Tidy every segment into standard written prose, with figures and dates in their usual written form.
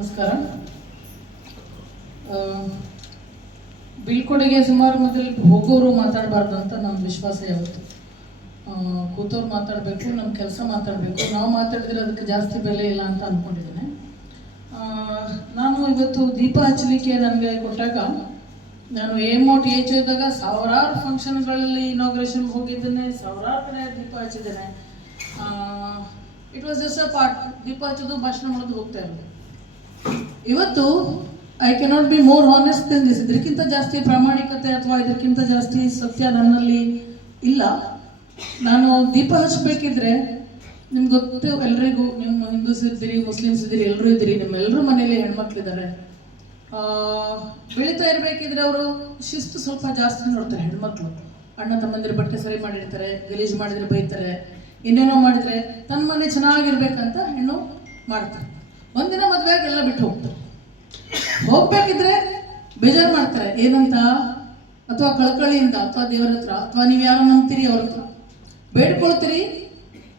ನಮಸ್ಕಾರ. ಬೀಳ್ಕೊಡುಗೆ ಸಮಾರಂಭದಲ್ಲಿ ಹೋಗೋರು ಮಾತಾಡಬಾರ್ದು ಅಂತ ನಮ್ಮ ವಿಶ್ವಾಸ ಯಾವತ್ತು. ಕೂತವ್ರು ಮಾತಾಡಬೇಕು, ನಮ್ಮ ಕೆಲಸ ಮಾತಾಡಬೇಕು. ನಾವು ಮಾತಾಡಿದ್ರೆ ಅದಕ್ಕೆ ಜಾಸ್ತಿ ಬೆಲೆ ಇಲ್ಲ ಅಂತ ಅಂದ್ಕೊಂಡಿದ್ದೇನೆ. ನಾನು ಇವತ್ತು ದೀಪ ಹಚ್ಚಲಿಕ್ಕೆ ನನಗೆ ಕೊಟ್ಟಾಗ, ನಾನು ಏಮೋಟ್ ಏಜ್ ಇದ್ದಾಗ ಸಾವಿರಾರು ಫಂಕ್ಷನ್ಗಳಲ್ಲಿ ಇನಾಗ್ರೇಷನ್ ಹೋಗಿದ್ದೇನೆ, ಸಾವಿರಾರು ಕಡೆ ದೀಪ ಹಚ್ಚಿದ್ದೇನೆ. It was just a part. ದೀಪ ಹಚ್ಚೋದು, ಭಾಷಣ ಮಾಡೋದು, ಹೋಗ್ತಾ ಇರೋದು. ಇವತ್ತು I cannot be more honest than this. ಇದಕ್ಕಿಂತ ಜಾಸ್ತಿ ಪ್ರಾಮಾಣಿಕತೆ ಅಥವಾ ಇದಕ್ಕಿಂತ ಜಾಸ್ತಿ ಸತ್ಯ ನನ್ನಲ್ಲಿ ಇಲ್ಲ. ನಾನು ದೀಪ ಹಚ್ಚಬೇಕಿದ್ರೆ ನಿಮ್ಗೆ ಗೊತ್ತು, ಎಲ್ರಿಗೂ, ನಿಮ್ಮ ಹಿಂದೂಸ್ ಇದ್ದೀರಿ, ಮುಸ್ಲಿಮ್ಸ್ ಇದ್ದೀರಿ, ಎಲ್ಲರೂ ಇದ್ದೀರಿ, ನಿಮ್ಮೆಲ್ಲರೂ ಮನೇಲಿ ಹೆಣ್ಮಕ್ಳಿದ್ದಾರೆ. ಬೆಳೀತಾ ಇರಬೇಕಿದ್ರೆ ಅವರು ಶಿಸ್ತು ಸ್ವಲ್ಪ ಜಾಸ್ತಿ ನೋಡ್ತಾರೆ. ಹೆಣ್ಮಕ್ಳು ಅಣ್ಣ ತಮ್ಮಂದಿರ ಬಟ್ಟೆ ಸರಿ ಮಾಡಿರ್ತಾರೆ, ಗಲೀಜು ಮಾಡಿದ್ರೆ ಬೈತಾರೆ, ಇನ್ನೇನೋ ಮಾಡಿದ್ರೆ ತನ್ನ ಮನೆ ಚೆನ್ನಾಗಿರ್ಬೇಕಂತ ಹೆಣ್ಣು ಮಾಡ್ತಾರೆ. ಒಂದಿನ ಮದುವೆಯಾಗಿ ಎಲ್ಲ ಬಿಟ್ಟು ಹೋಗ್ತಾರೆ. ಹೋಗ್ಬೇಕಿದ್ರೆ ಬೇಜಾರು ಮಾಡ್ತಾರೆ, ಏನಂತ, ಅಥವಾ ಕಳ್ಕಳಿಯಿಂದ, ಅಥವಾ ದೇವರ ಹತ್ರ, ಅಥವಾ ನೀವು ಯಾರು ನಂಬ್ತೀರಿ ಅವ್ರ ಹತ್ರ ಬೇಡ್ಕೊಳ್ತೀರಿ.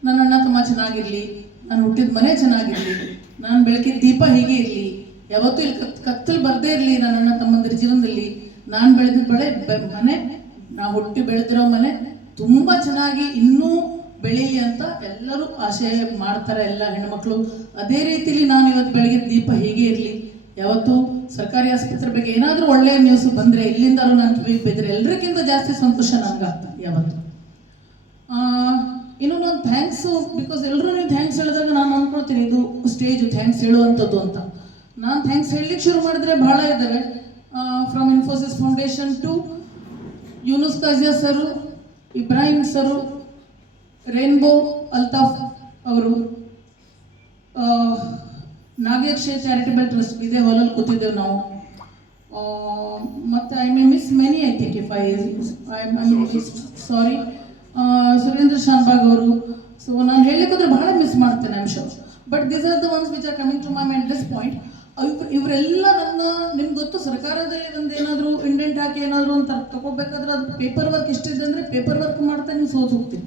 ನನ್ನ ಅಣ್ಣ ತಮ್ಮ ಚೆನ್ನಾಗಿರ್ಲಿ, ನಾನು ಹುಟ್ಟಿದ ಮನೆ ಚೆನ್ನಾಗಿರ್ಲಿ, ನಾನು ಬೆಳಕಿದ ದೀಪ ಹೀಗೆ ಇರಲಿ, ಯಾವತ್ತೂ ಇಲ್ಲಿ ಕತ್ತಲು ಬರದೇ ಇರಲಿ ನನ್ನ ಅಣ್ಣ ತಮ್ಮಂದಿರ ಜೀವನದಲ್ಲಿ. ನಾನು ಬೆಳೆದ ಮನೆ, ನಾವು ಹುಟ್ಟಿ ಬೆಳೆದಿರೋ ಮನೆ ತುಂಬ ಚೆನ್ನಾಗಿ ಇನ್ನೂ ಬೆಳೀಲಿ ಅಂತ ಎಲ್ಲರೂ ಆಶೆ ಮಾಡ್ತಾರೆ, ಎಲ್ಲ ಹೆಣ್ಮಕ್ಳು. ಅದೇ ರೀತಿಲಿ ನಾನು ಇವತ್ತು ಬೆಳಗಿದ ದೀಪ ಹೀಗೆ ಇರಲಿ. ಯಾವತ್ತು ಸರ್ಕಾರಿ ಆಸ್ಪತ್ರೆ ಬಗ್ಗೆ ಏನಾದರೂ ಒಳ್ಳೆಯ ನ್ಯೂಸ್ ಬಂದರೆ, ಇಲ್ಲಿಂದಾರು ನಾನು ಕಿವಿಗೆ ಬಿದ್ದರೆ ಎಲ್ಲರಿಗಿಂತ ಜಾಸ್ತಿ ಸಂತೋಷ ನನಗಾಗ್ತದೆ ಯಾವತ್ತು. ಇನ್ನು ನಾನು ಥ್ಯಾಂಕ್ಸು, ಬಿಕಾಸ್ ಎಲ್ಲರೂ ನೀವು ಥ್ಯಾಂಕ್ಸ್ ಹೇಳಿದಾಗ ನಾನು ಅಂದ್ಕೊಳ್ತೀನಿ ಇದು ಸ್ಟೇಜು ಥ್ಯಾಂಕ್ಸ್ ಹೇಳುವಂಥದ್ದು ಅಂತ. ನಾನು ಥ್ಯಾಂಕ್ಸ್ ಹೇಳಲಿಕ್ಕೆ ಶುರು ಮಾಡಿದ್ರೆ ಭಾಳ ಇದ್ದಾವೆ. From Infosys foundation to Yunus Kazia sir, Ibrahim sir, rainbow Altaf ಅವರು, ನಾಗೇಕ್ಷೆ ಚಾರಿಟಬಲ್ ಟ್ರಸ್ಟ್, ಇದೇ ಹಾಲಲ್ಲಿ ಕೂತಿದ್ದೇವೆ ನಾವು. ಮತ್ತು I may miss many, I think if I sorry. Surendra Shanbhag ಅವರು. ಸೊ ನಾನು ಹೇಳಲಿಕ್ಕೋದ್ರೆ ಬಹಳ ಮಿಸ್ ಮಾಡ್ತೇನೆ, I am sure. But these are the ones which are coming to my mind this point. ಇವರೆಲ್ಲ ನನ್ನ, ನಿಮ್ಗೆ ಗೊತ್ತು, ಸರ್ಕಾರದಲ್ಲಿ ಒಂದು ಏನಾದರೂ ಇಂಡೆಂಟ್ ಹಾಕಿ ಏನಾದರೂ ಅಂತ ತಗೋಬೇಕಾದ್ರೆ ಅದು ಪೇಪರ್ ವರ್ಕ್ ಎಷ್ಟಿದೆ ಅಂದರೆ, ಪೇಪರ್ ವರ್ಕ್ ಮಾಡ್ತಾ ನೀವು ಸೋತು ಹೋಗ್ತೀನಿ.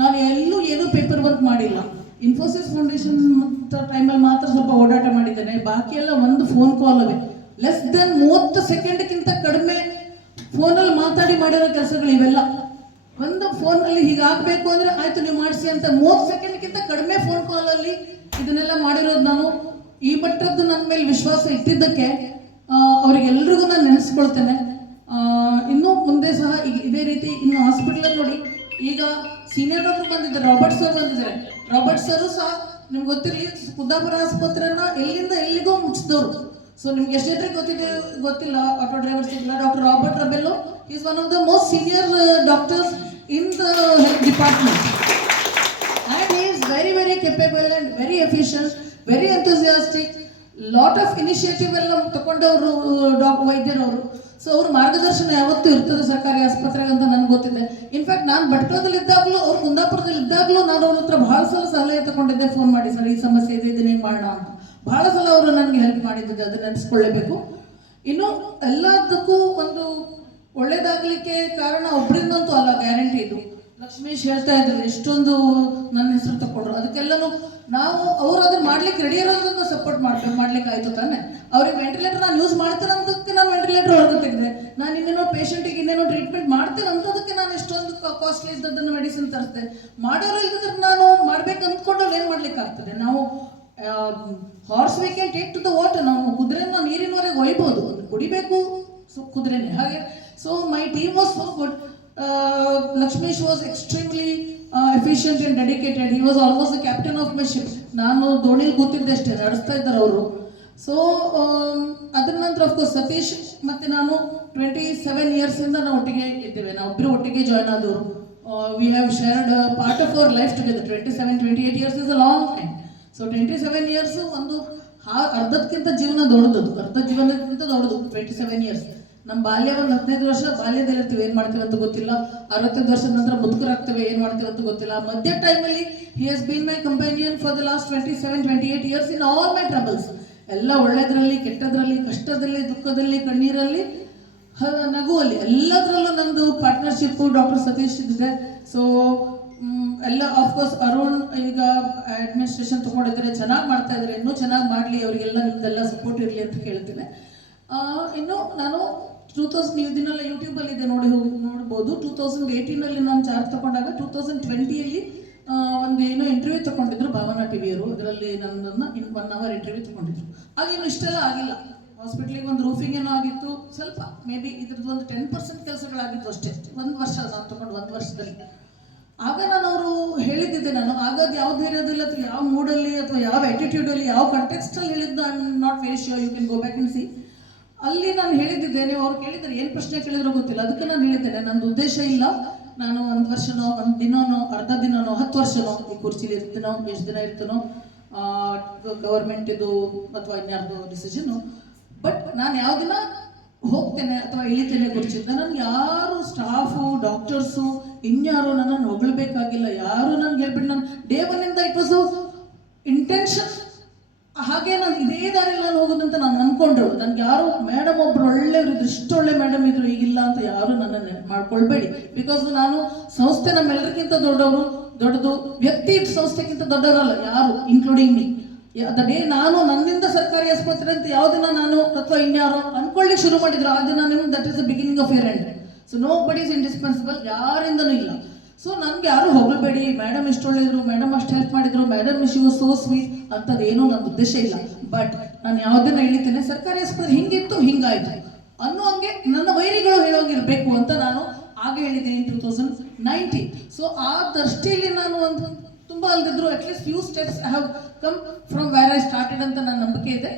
ನಾನು ಎಲ್ಲೂ ಏನೂ ಪೇಪರ್ ವರ್ಕ್ ಮಾಡಿಲ್ಲ. ಇನ್ಫೋಸಿಸ್ ಫೌಂಡೇಶನ್ ಟೈಮಲ್ಲಿ ಮಾತ್ರ ಸ್ವಲ್ಪ ಓಡಾಟ ಮಾಡಿದ್ದೇನೆ. ಬಾಕಿ ಎಲ್ಲ ಒಂದು ಫೋನ್ ಕಾಲವೇ, ಲೆಸ್ ದೆನ್ 30 ಸೆಕೆಂಡ್ಗಿಂತ ಕಡಿಮೆ ಫೋನಲ್ಲಿ ಮಾತಾಡಿ ಮಾಡಿರೋ ಕೆಲಸಗಳು ಇವೆಲ್ಲ. ಒಂದು ಫೋನಲ್ಲಿ ಹೀಗಾಗಬೇಕು ಅಂದರೆ ಆಯಿತು ನೀವು ಮಾಡಿಸಿ ಅಂತ 30 ಸೆಕೆಂಡ್ಗಿಂತ ಕಡಿಮೆ ಫೋನ್ ಕಾಲಲ್ಲಿ ಇದನ್ನೆಲ್ಲ ಮಾಡಿರೋದು ನಾನು. ಈ ಮಟ್ಟದ್ದು ನನ್ನ ಮೇಲೆ ವಿಶ್ವಾಸ ಇಟ್ಟಿದ್ದಕ್ಕೆ ಅವರಿಗೆಲ್ರಿಗೂ ನಾನು ನೆನೆಸ್ಕೊಳ್ತೇನೆ. ಇನ್ನೂ ಮುಂದೆ ಸಹ ಇದೇ ರೀತಿ ಇನ್ನು ಹಾಸ್ಪಿಟಲಲ್ಲಿ ನೋಡಿ, ಈಗ ಸೀನಿಯರ್ ಡಾಕ್ಟರ್ ಬಂದಿದ್ದಾರೆ, ರಾಬರ್ಟ್ ಸರ್ ಬಂದಿದ್ದಾರೆ. ರಾಬರ್ಟ್ ಸರು ಸಹ ನಿಮ್ಗೆ ಗೊತ್ತಿರಲಿ, ಕುಂದಾಪುರ ಆಸ್ಪತ್ರೆನ ಎಲ್ಲಿಂದ ಎಲ್ಲಿಗೂ ಮುಚ್ಚಿದವರು. ಸೊ ನಿಮ್ಗೆ ಎಷ್ಟು ಜನರಿಗೆ ಗೊತ್ತಿಲ್ಲ, ಆಟೋ ಡ್ರೈವರ್ಸ್ ಇಲ್ಲ, doctor Robert Rebello is one of the most senior doctors in the health department. And he is very very capable and very efficient, very enthusiastic. Lot of initiative ಎಲ್ಲ ತಗೊಂಡವರು ವೈದ್ಯರವರು. So ಅವ್ರ ಮಾರ್ಗದರ್ಶನ ಯಾವತ್ತೂ ಇರ್ತದೆ ಸರ್ಕಾರಿ ಆಸ್ಪತ್ರೆಗೆ ಅಂತ ನನಗೆ ಗೊತ್ತಿದೆ. ಇನ್ಫ್ಯಾಕ್ಟ್ ನಾನು ಭಟ್ಕಳದಲ್ಲಿ ಇದ್ದಾಗಲೂ, ಅವ್ರು ಕುಂದಾಪುರದಲ್ಲಿ ಇದ್ದಾಗಲೂ ನಾನು ಅವ್ರ ಹತ್ರ ಭಾಳ ಸಲ ಸಲಹೆ ತಗೊಂಡಿದ್ದೆ, ಫೋನ್ ಮಾಡಿ, ಸರ್ ಈ ಸಮಸ್ಯೆ ಇದೆ, ಇದನ್ನ ಹೆಂಗೆ ಮಾಡೋಣ ಅಂತ. ಭಾಳ ಸಲ ಅವರು ನನಗೆ ಹೆಲ್ಪ್ ಮಾಡಿದ್ದೆ, ಅದನ್ನ ನೆನೆಸ್ಕೊಳ್ಳೇಬೇಕು. ಇನ್ನು ಎಲ್ಲದಕ್ಕೂ ಒಂದು ಒಳ್ಳೇದಾಗಲಿಕ್ಕೆ ಕಾರಣ ಒಬ್ಬರಿಂದಂತೂ ಅಲ್ಲ, ಗ್ಯಾರಂಟಿ ಇದು. ಲಕ್ಷ್ಮೀಶ್ ಹೇಳ್ತಾ ಇದ್ರು, ಎಷ್ಟೊಂದು ನನ್ನ ಹೆಸರು ತಗೊಂಡ್ರು, ಅದಕ್ಕೆಲ್ಲನೂ ನಾವು ಅವ್ರು ಅದನ್ನ ಮಾಡ್ಲಿಕ್ಕೆ ರೆಡಿ ಇರೋದನ್ನ ಸಪೋರ್ಟ್ ಮಾಡ್ಲಿಕ್ಕೆ ಆಯ್ತು ತಾನೆ. ಅವ್ರಿಗೆ ವೆಂಟಿಲೇಟರ್ ನಾನು ಯೂಸ್ ಮಾಡ್ತೇನೆ ಅಂತದಕ್ಕೆ ನಾನು ವೆಂಟಿಲೇಟರ್ ಹೊರಗೆ ತೆಗೆದೆ. ನಾನು ಇನ್ನೇನೋ ಪೇಷಂಟಿಗೆ ಇನ್ನೇನೋ ಟ್ರೀಟ್ಮೆಂಟ್ ಮಾಡ್ತೇನೆ ಅಂತದಕ್ಕೆ ನಾನು ಎಷ್ಟೊಂದು ಕಾಸ್ಟ್ಲಿ ಇದ್ದದನ್ನು ಮೆಡಿಸಿನ್ ತರಿಸ್ದೆ. ಮಾಡೋರು ಇಲ್ದಿದ್ರೆ ನಾನು ಮಾಡ್ಬೇಕು ಅಂದ್ಕೊಂಡು ಏನು ಮಾಡ್ಲಿಕ್ಕೆ ಆಗ್ತದೆ. ನಾವು horse we can take to the water, ನಾವು ಕುದುರೆನ ನೀರಿನವರೆಗೆ ಒಯ್ಬೋದು, ಕುಡಿಬೇಕು ಕುದುರೆನೇ ಹಾಗೆ. So my team was so good. Lakshmesh was extremely efficient and dedicated. He was almost the captain of my ship. ನಾನು ದೋಣಿಲಿ ಕೂತಿದ್ದೆ ಅಷ್ಟೇ, ನಡೆಸ್ತಾ ಇದ್ದಾರೆ ಅವರು. ಸೊ ಅದರ ನಂತರ ಅಫ್ಕೋರ್ಸ್ ಸತೀಶ್ ಮತ್ತು ನಾನು 27 ಇಯರ್ಸಿಂದ ನಾವು ಒಟ್ಟಿಗೆ ಇದ್ದೇವೆ. ನಾವಿಬ್ಬರು ಒಟ್ಟಿಗೆ ಜಾಯ್ನ್ ಆದವರು. We have shared part of our life together. 27-28 years is a long time. So 27 years ಒಂದು ಅರ್ಧಕ್ಕಿಂತ ಜೀವನ ದೊಡ್ಡದು, ಅರ್ಧ ಜೀವನಕ್ಕಿಂತ ದೊಡ್ಡದು 27 ಇಯರ್ಸ್. ನಮ್ಮ ಬಾಲ್ಯ ಒಂದು 15 ವರ್ಷ ಬಾಲ್ಯದಲ್ಲಿರ್ತೀವಿ, ಏನು ಮಾಡ್ತೀವಿ ಅಂತ ಗೊತ್ತಿಲ್ಲ. 65 ವರ್ಷದ ನಂತರ ಮುದುಕರಾಗ್ತೇವೆ, ಏನು ಮಾಡ್ತೀವಿ ಅಂತ ಗೊತ್ತಿಲ್ಲ. ಮಧ್ಯ ಟೈಮಲ್ಲಿ he has been my companion for the last 27-28 years in all my troubles. ಎಲ್ಲ ಒಳ್ಳೆಯದ್ರಲ್ಲಿ, ಕೆಟ್ಟದ್ರಲ್ಲಿ, ಕಷ್ಟದಲ್ಲಿ, ದುಃಖದಲ್ಲಿ, ಕಣ್ಣೀರಲ್ಲಿ, ನಗುವಲ್ಲಿ, ಎಲ್ಲದರಲ್ಲೂ ನಂದು ಪಾರ್ಟ್ನರ್ಶಿಪ್ಪು ಡಾಕ್ಟರ್ ಸತೀಶ್ ಇದೆ. ಸೊ ಎಲ್ಲ ಆಫ್ಕೋರ್ಸ್ ಅರುಣ್ ಈಗ ಅಡ್ಮಿನಿಸ್ಟ್ರೇಷನ್ ತೊಗೊಂಡಿದ್ದಾರೆ, ಚೆನ್ನಾಗಿ ಮಾಡ್ತಾ ಇದ್ದಾರೆ, ಇನ್ನೂ ಚೆನ್ನಾಗಿ ಮಾಡಲಿ, ಅವರಿಗೆಲ್ಲ ನಿಮ್ದೆಲ್ಲ ಸಪೋರ್ಟ್ ಇರಲಿ ಅಂತ ಕೇಳ್ತೇನೆ. ಇನ್ನು ನಾನು 2000 ನೀವು ಇದನ್ನೆಲ್ಲ ಯೂಟ್ಯೂಬಲ್ಲಿ ಇದೆ ನೋಡ್ಬೋದು. 2018 ನಾನು ಚಾರ್ಜ್ ತಗೊಂಡಾಗ 2020 ಒಂದು ಏನೋ ಇಂಟರ್ವ್ಯೂ ತಗೊಂಡಿದ್ರು ಭಾವನಾ ಟಿವಿಯವರು, ಅದರಲ್ಲಿ ನನ್ನನ್ನು 1 hour ಇಂಟರ್ವ್ಯೂ ತಗೊಂಡಿದ್ರು. ಆಗೇನು ಇಷ್ಟೆಲ್ಲ ಆಗಿಲ್ಲ, ಹಾಸ್ಪಿಟ್ಲಿಗೆ ಒಂದು ರೂಫಿಂಗ್ ಏನೋ ಆಗಿತ್ತು, ಸ್ವಲ್ಪ ಮೇ ಬಿ ಇದ್ರದ್ದು ಒಂದು 10% ಕೆಲಸಗಳಾಗಿತ್ತು ಅಷ್ಟೇ. 1 ವರ್ಷ ನಾನು ತಗೊಂಡು 1 ವರ್ಷದಲ್ಲಿ. ಆಗ ನಾನು ಅವರು ಹೇಳಿದ್ದೆ, ನಾನು ಆಗ ಅದು ಯಾವ್ದು ಇರೋದಿಲ್ಲ ಅಥವಾ ಯಾವ ಮೂಡಲ್ಲಿ ಅಥವಾ ಯಾವ ಆ್ಯಟಿಟ್ಯೂಡಲ್ಲಿ ಯಾವ ಕಂಟೆಕ್ಸ್ಟಲ್ಲಿ ಹೇಳಿದ್ದು I am not very sure, you can go back and see. ಅಲ್ಲಿ ನಾನು ಹೇಳಿದ್ದೇನೆ, ಅವ್ರು ಕೇಳಿದ್ದಾರೆ ಏನು ಪ್ರಶ್ನೆ ಕೇಳಿದ್ರು ಗೊತ್ತಿಲ್ಲ, ಅದಕ್ಕೆ ನಾನು ಹೇಳಿದ್ದೇನೆ ನಂದು ಉದ್ದೇಶ ಇಲ್ಲ ನಾನು 1 ವರ್ಷನೋ 1 ದಿನನೋ ಅರ್ಧ ದಿನನೋ 10 ವರ್ಷನೋ ಈ ಕುರ್ಚಿಲಿ ಇರ್ತೀನೋ, ಎಷ್ಟು ದಿನ ಇರ್ತೀನೋ, ಗವರ್ಮೆಂಟ್ ಇದು ಅಥವಾ ಇನ್ಯಾರ್ದು ಡಿಸಿಷನ್ನು. ಬಟ್ ನಾನು ಯಾವ ದಿನ ಹೋಗ್ತೇನೆ ಅಥವಾ ಇಳಿತೇನೆ ಕುರ್ಚಿಂದ, ನನಗೆ ಯಾರು ಸ್ಟಾಫು ಡಾಕ್ಟರ್ಸು ಇನ್ಯಾರು ನನ್ನನ್ನು ಹೊಗಳಬೇಕಾಗಿಲ್ಲ, ಯಾರು ನನಗೆ ಹೇಳ್ಬಿಟ್ಟು ನಾನು ಡೇ 1 ಇಟ್ ವಾಸ್ ಇಂಟೆನ್ಷನ್. ಹಾಗೆ ನಾನು ಇದೇ ದಾರಿಯಲ್ಲಿ ನಾನು ಹೋಗೋದಂತ ನಾನು ಅಂದ್ಕೊಂಡ್ರು. ನನಗೆ ಯಾರು ಮೇಡಮ್ ಒಬ್ರು ಒಳ್ಳೆಯವರು ಇದ್ರು, ಇಷ್ಟೊಳ್ಳೆ ಮೇಡಮ್ ಇದ್ರು, ಈಗಿಲ್ಲ ಅಂತ ಯಾರು ನನ್ನನ್ನು ಮಾಡ್ಕೊಳ್ಬೇಡಿ. ಬಿಕಾಸ್ ನಾನು ಸಂಸ್ಥೆ ನಮ್ಮೆಲ್ಲರಿಗಿಂತ ದೊಡ್ಡದು, ವ್ಯಕ್ತಿ ಸಂಸ್ಥೆಗಿಂತ ದೊಡ್ಡವರಲ್ಲ ಯಾರು, ಇನ್ಕ್ಲೂಡಿಂಗ್ ಮೀ. ಅದ ಡೇ ನಾನು ನನ್ನಿಂದ ಸರ್ಕಾರಿ ಆಸ್ಪತ್ರೆ ಅಂತ ಯಾವ ದಿನ ನಾನು ಅಥವಾ ಇನ್ಯಾರೋ ಅನ್ಕೊಳ್ಳಿಕ್ಕೆ ಶುರು ಮಾಡಿದ್ರು, ಆ ದಿನ ನಿಮ್ಗೆ that is the beginning of your end. So nobody is indispensable, ಯಾರಿಂದನೂ ಇಲ್ಲ. ಸೊ ನನಗೆ ಯಾರು ಹೊಗಳಬೇಡಿ, ಮೇಡಮ್ ಎಷ್ಟು ಒಳ್ಳೆಯದ್ರು, ಮೇಡಮ್ ಅಷ್ಟು ಹೆಲ್ಪ್ ಮಾಡಿದ್ರು, madam she was so sweet ಅಂಥದ್ದು ಏನೂ ನನ್ನ ಉದ್ದೇಶ ಇಲ್ಲ. ಬಟ್ ನಾನು ಯಾವುದನ್ನ ಹೇಳ್ತೇನೆ, ಸರ್ಕಾರಿ ಆಸ್ಪತ್ರೆ ಹಿಂಗಿತ್ತು ಹಿಂಗಾಯ್ತು ಅನ್ನೋ ಹಂಗೆ ನನ್ನ ವೈರಿಗಳು ಹೇಳೋಗಿರ್ಬೇಕು ಅಂತ ನಾನು ಆಗ ಹೇಳಿದ್ದೇನೆ 2019. ಸೊ ಆ ದೃಷ್ಟಿಯಲ್ಲಿ ನಾನು ಒಂದು ತುಂಬ ಅಲ್ದಿದ್ರು at least few steps I have come from where I started ಅಂತ ನನ್ನ ನಂಬಿಕೆ ಇದೆ.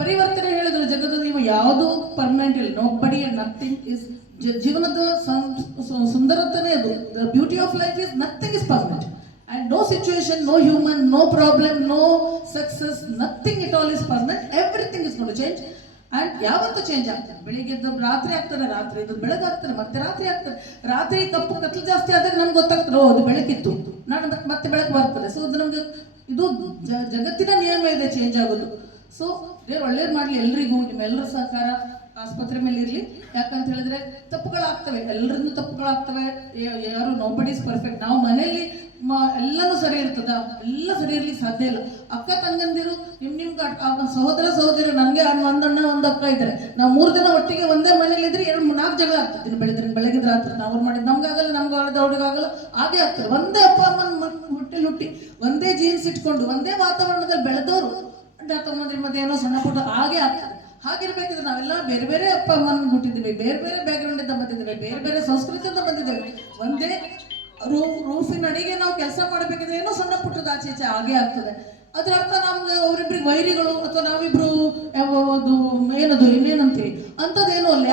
ಪರಿವರ್ತನೆ ಹೇಳಿದ್ರು ಜಗತ್ತು ನೀವು ಯಾವುದು ಪರ್ಮನೆಂಟ್ ಇಲ್ಲ, ನೋ ಬಡಿ ಅಂಡ್ ನಥಿಂಗ್ ಇಸ್. ಜೀವನದ ಸುಂದರತನೇ ಅದು, the beauty of life is nothing is permanent and no situation, no human, no problem, no success, nothing at all is permanent. Everything is going to change and ಯಾವತ್ತೂ change ಆಗ್ತದೆ. ಬೆಳಿಗ್ಗೆ ಎದ್ದು ರಾತ್ರಿ ಆಗ್ತದೆ, ರಾತ್ರಿ ಎದ್ದು ಬೆಳಗಾಗ್ತದೆ, ಮತ್ತೆ ರಾತ್ರಿ ಆಗ್ತದೆ. ರಾತ್ರಿ ಕತ್ಲು ಜಾಸ್ತಿ ಆದಾಗ ನಮ್ಗೆ ಗೊತ್ತಾಗ್ತದೆ, ಓ ಅದು ಬೆಳಕಿತ್ತು, ನಾನು ಮತ್ತೆ ಬೆಳಕು ಬರ್ತದೆ. ಸೊ ಅದು ನಮ್ಗೆ ಇದು ಜಗತ್ತಿನ ನಿಯಮ ಇದೆ, ಚೇಂಜ್ ಆಗೋದು. ಸೊ ದೇವ್ರು ಒಳ್ಳೇದು ಮಾಡಲಿ ಎಲ್ರಿಗೂ, ನಿಮ್ಮೆಲ್ಲರ ಸಹಕಾರ ಆಸ್ಪತ್ರೆ ಮೇಲೆ ಇರಲಿ. ಯಾಕಂತ ಹೇಳಿದ್ರೆ ತಪ್ಪುಗಳಾಗ್ತವೆ, ಎಲ್ಲರನ್ನೂ ತಪ್ಪುಗಳಾಗ್ತವೆ, ಯಾರು ನೋಬಡಿ ಇಸ್ ಪರ್ಫೆಕ್ಟ್. ನಾವು ಮನೆಯಲ್ಲಿ ಎಲ್ಲನೂ ಸರಿ ಇರ್ತದ, ಎಲ್ಲ ಸರಿ ಇರ್ಲಿಕ್ಕೆ ಸಾಧ್ಯ ಇಲ್ಲ. ಅಕ್ಕ ತಂಗಂದಿರು ನಿಮ್ಗೆ ಸಹೋದರ ಸಹೋದರಿ, ನನಗೆ ಒಂದಣ್ಣ ಒಂದು ಅಕ್ಕ ಇದ್ದಾರೆ, ನಾವು 3 ದಿನ ಒಟ್ಟಿಗೆ ಒಂದೇ ಮನೇಲಿ ಇದ್ರೆ 2-4 ಜಗಳ ಆಗ್ತದೆ. ಬೆಳಗಿದ್ರೆ ರಾತ್ರಿ ನಾವು ಮಾಡಿದ್ದು ನಮ್ಗಾಗಲ್ಲ, ನಮ್ಗೆ ಅವ್ರಿಗಾಗಲ್ಲ, ಹಾಗೆ ಆಗ್ತದೆ. ಒಂದೇ ಅಪ್ಪ ಅಮ್ಮನ ಹೊಟ್ಟೆಲಿ ಹುಟ್ಟಿ ಒಂದೇ ಜೀನ್ಸ್ ಇಟ್ಕೊಂಡು ಒಂದೇ ವಾತಾವರಣದಲ್ಲಿ ಬೆಳೆದವರು ತಮ್ಮಂದ್ರ ಮಧ್ಯೆ ಏನೋ ಸಣ್ಣ ಪುಟ್ಟ ಹಾಗೆ ಆಗ್ತದೆ. ಹಾಗಿರ್ಬೇಕಿದ್ರೆ ನಾವೆಲ್ಲ ಬೇರೆ ಬೇರೆ ಅಪ್ಪ ಅಮ್ಮನ ಹುಟ್ಟಿದ್ದೀವಿ, ಬೇರೆ ಬೇರೆ ಬ್ಯಾಕ್ಗ್ರೌಂಡ್ ಇಂದ ಬಂದಿದ್ದೇವೆ, ಬೇರೆ ಬೇರೆ ಸಂಸ್ಕೃತಿಯಿಂದ ಬಂದಿದ್ದೇವೆ. ಒಂದೇ ರೂಫಿನ ಅಡಿಗೆ ನಾವು ಕೆಲಸ ಮಾಡಬೇಕಿದ್ರೆ ಏನೋ ಸಣ್ಣ ಪುಟ್ಟದ ಆಚೆ ಈಚೆ ಹಾಗೆ ಆಗ್ತದೆ. ಅದ್ರ ಅರ್ಥ ನಮ್ಗೆ ಅವರಿಬ್ರಿಗೆ ವೈರಿಗಳು ಅಥವಾ ನಾವಿಬ್ರು ಏನದು ಇನ್ನೇನಂತೀವಿ ಅಂಥದ್ದೇನೋ ಅಲ್ಲ.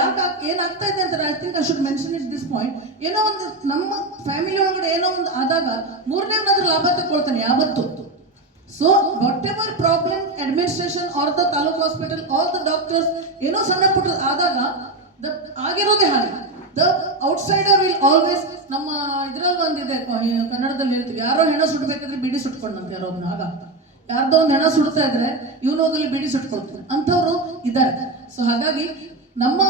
ಏನಾಗ್ತಾ ಇದೆ ಅಂತ I think I should mention it this point. ಏನೋ ಒಂದು ನಮ್ಮ ಫ್ಯಾಮಿಲಿ ಒಳಗಡೆ ಏನೋ ಒಂದು ಆದಾಗ 3ನೇವನಾದ್ರೂ ಲಾಭ ತಗೊಳ್ತಾನೆ ಯಾವತ್ತು. So what ever problem administration are the taluk hospital all the doctors ಏನೋ ಸಣ್ಣ ಪುಟ್ಟ ಆದಾಗ ಆಗಿರೋದೇ ಹಾಗೆ. The outsider will always. ನಮ್ಮ ಇದ್ರಲ್ಲಿ ಒಂದಿದೆ ಕನ್ನಡದಲ್ಲಿ ಹೇಳ್ತೀವಿ, ಯಾರೋ ಹೆಣ ಸುಡ್ಬೇಕಾದ್ರೆ ಬಿಡಿ ಸುಟ್ಕೊಂಡಂತ ಯಾರೋ ಒಬ್ಬನ ಆಗ ಯಾರ್ದೋ ಒಂದು ಹೆಣ ಸುಡ್ತಾ ಇದ್ರೆ ಇವನು ಹೋಗಲಿ ಬಿಡಿ ಸುಟ್ಕೊಳ್ತಾರೆ ಅಂಥವ್ರು ಇದ್ದಾರೆ. ಸೊ ಹಾಗಾಗಿ ನಮ್ಮ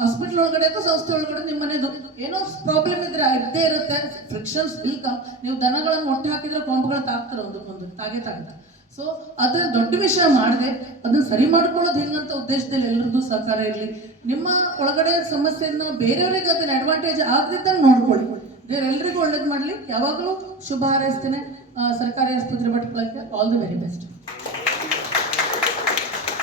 ಹಾಸ್ಪಿಟಲ್ ಒಳಗಡೆ ಅಥವಾ ಸಂಸ್ಥೆ ಒಳಗಡೆ ನಿಮ್ಮ ಮನೆದು ಏನೋ ಪ್ರಾಬ್ಲಮ್ ಇದ್ರೆ ಇದ್ದೇ ಇರುತ್ತೆ, ಫ್ರಿಕ್ಷನ್ಸ್ ವಿಲ್ ಕಮ್. ನೀವು ದನಗಳನ್ನು ಒಟ್ಟು ಹಾಕಿದ್ರೆ ಕೊಂಬುಗಳು ತಾಗ್ತಾರೆ, ಒಂದಕ್ಕೊಂದು ತಾಗೇ ತಾಗುತ್ತೆ. ಸೊ ಅದ್ರ ದೊಡ್ಡ ವಿಷಯ ಮಾಡಿದೆ, ಅದನ್ನ ಸರಿ ಮಾಡ್ಕೊಳ್ಳೋದು ಹೆಂಗಂತ ಉದ್ದೇಶದಲ್ಲಿ ಎಲ್ಲರದ್ದು ಸಹಕಾರ ಇರಲಿ. ನಿಮ್ಮ ಒಳಗಡೆ ಸಮಸ್ಯೆಯನ್ನ ಬೇರೆಯವರಿಗೆ ಅದನ್ನ ಅಡ್ವಾಂಟೇಜ್ ಆಗದಿದ್ದಂಗೆ ನೋಡ್ಕೊಳ್ಳಿ. ದೇವರೆಲ್ಲರಿಗೂ ಒಳ್ಳೇದು ಮಾಡಲಿ. ಯಾವಾಗಲೂ ಶುಭ ಹಾರೈಸ್ತೇನೆ. ಸರ್ಕಾರಿ ಆಸ್ಪತ್ರೆ ಭಟ್ಕಳಕ್ಕೆ ಆಲ್ ದಿ ವೆರಿ ಬೆಸ್ಟ್.